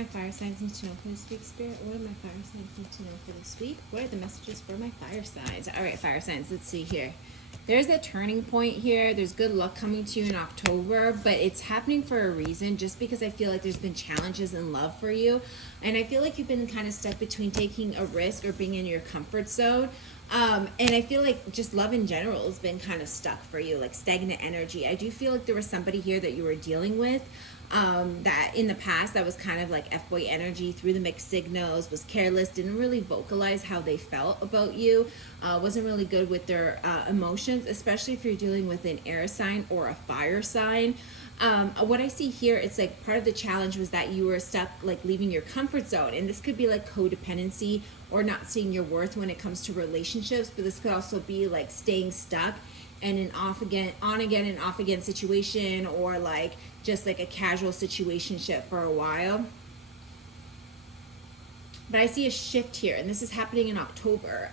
My fire signs need to know for this week, Spirit. What do my fire signs need to know for this week? What are the messages for my fire signs? All right, fire signs. Let's see here. There's a turning point here. There's good luck coming to you in October, but it's happening for a reason, just because I feel like there's been challenges in love for you. And I feel like you've been kind of stuck between taking a risk or being in your comfort zone. And I feel like just love in general has been kind of stuck for you, like stagnant energy. I do feel like there was somebody here that you were dealing with that in the past that was kind of like F-boy energy, through the mixed signals, was careless, didn't really vocalize how they felt about you, wasn't really good with their emotions, especially if you're dealing with an air sign or a fire sign. What I see here, it's like part of the challenge was that you were stuck like leaving your comfort zone, and this could be like codependency or not seeing your worth when it comes to relationships, but this could also be like staying stuck and an off again, on again and off again situation, or like just like a casual situationship for a while. But I see a shift here, and this is happening in October.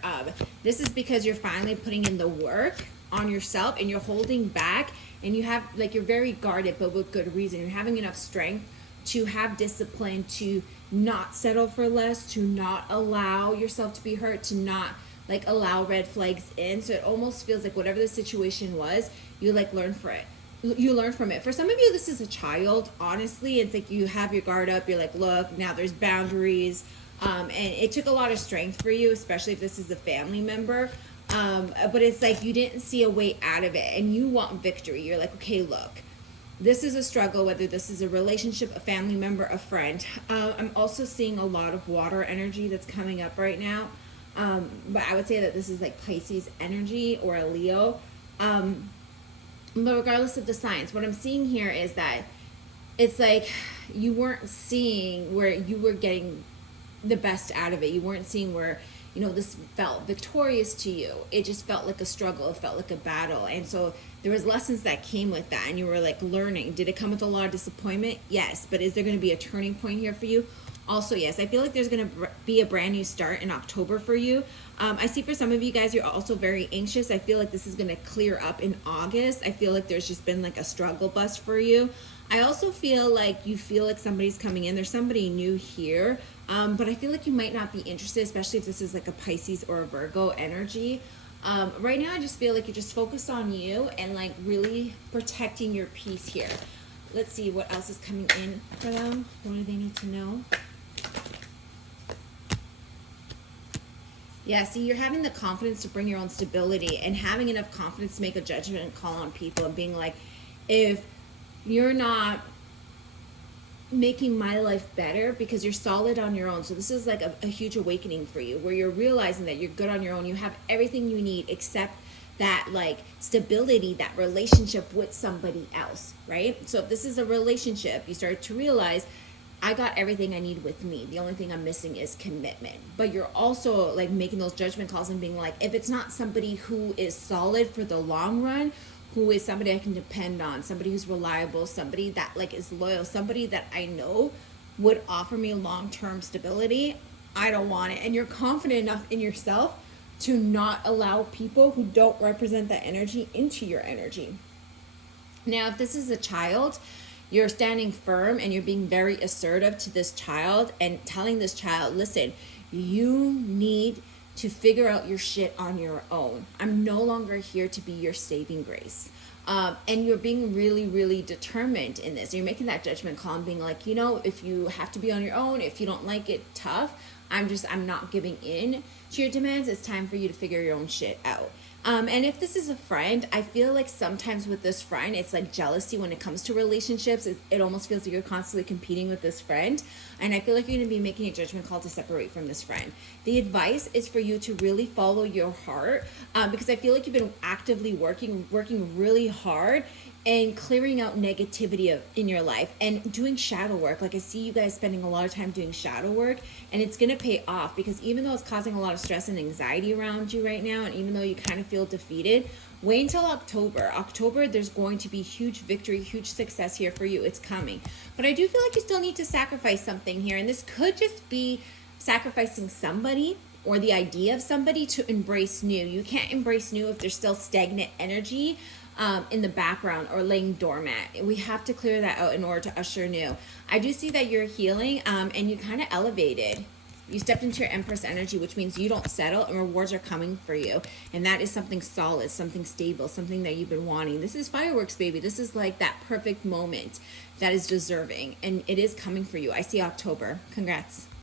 This is because you're finally putting in the work on yourself, and you're holding back, and you have like, you're very guarded, but with good reason. You're having enough strength to have discipline, to not settle for less, to not allow yourself to be hurt, to not like allow red flags in. So it almost feels like whatever the situation was, you like learn for it. You learn from it. For some of you, this is a child. Honestly, it's like you have your guard up. You're like, look, now there's boundaries. And it took a lot of strength for you, especially if this is a family member. But it's like you didn't see a way out of it, and you want victory. You're like, okay, look, this is a struggle, whether this is a relationship, a family member, a friend. I'm also seeing a lot of water energy that's coming up right now. But I would say that this is like Pisces energy or a Leo. But regardless of the signs, what I'm seeing here is that it's like you weren't seeing where you were getting the best out of it. You weren't seeing where, you know, this felt victorious to you. It just felt like a struggle. It felt like a battle. And so there was lessons that came with that, and you were like learning. Did it come with a lot of disappointment? Yes. But is there going to be a turning point here for you? Also, yes. I feel like there's going to be a brand new start in October for you. I see for some of you guys, you're also very anxious. I feel like this is going to clear up in August. I feel like there's just been like a struggle bus for you. I also feel like you feel like somebody's coming in. There's somebody new here. But I feel like you might not be interested, especially if this is like a Pisces or a Virgo energy. Right now, I just feel like you're just focused on you and like really protecting your peace here. Let's see what else is coming in for them. What do they need to know? Yeah, see, you're having the confidence to bring your own stability, and having enough confidence to make a judgment call on people, and being like, if you're not making my life better, because you're solid on your own. So this is like a huge awakening for you, where you're realizing that you're good on your own. You have everything you need except that like stability, that relationship with somebody else, right? So if this is a relationship, you start to realize, I got everything I need with me. The only thing I'm missing is commitment. But you're also like making those judgment calls and being like, if it's not somebody who is solid for the long run, who is somebody I can depend on, somebody who's reliable, somebody that like is loyal, somebody that I know would offer me long-term stability, I don't want it. And you're confident enough in yourself to not allow people who don't represent that energy into your energy. Now, if this is a child, you're standing firm and you're being very assertive to this child and telling this child, listen, you need to figure out your shit on your own. I'm no longer here to be your saving grace. And you're being really, really determined in this. You're making that judgment call and being like, you know, if you have to be on your own, if you don't like it, tough. I'm not giving in to your demands. It's time for you to figure your own shit out. And if this is a friend, I feel like sometimes with this friend, it's like jealousy when it comes to relationships. It almost feels like you're constantly competing with this friend. And I feel like you're going to be making a judgment call to separate from this friend. The advice is for you to really follow your heart, because I feel like you've been actively working really hard and clearing out negativity in your life and doing shadow work. Like I see you guys spending a lot of time doing shadow work, and it's going to pay off, because even though it's causing a lot of stress and anxiety around you right now, and even though you kind of feel defeated, wait until October, there's going to be huge victory, huge success here for you. It's coming. But I do feel like you still need to sacrifice something here, and this could just be sacrificing somebody or the idea of somebody to embrace new. You can't embrace new if there's still stagnant energy. in the background or laying dormant. We have to clear that out in order to usher new. I do see that you're healing, and you kind of elevated. You stepped into your Empress energy, which means you don't settle and rewards are coming for you. And that is something solid, something stable, something that you've been wanting. This is fireworks, baby. This is like that perfect moment that is deserving. And it is coming for you. I see October. Congrats.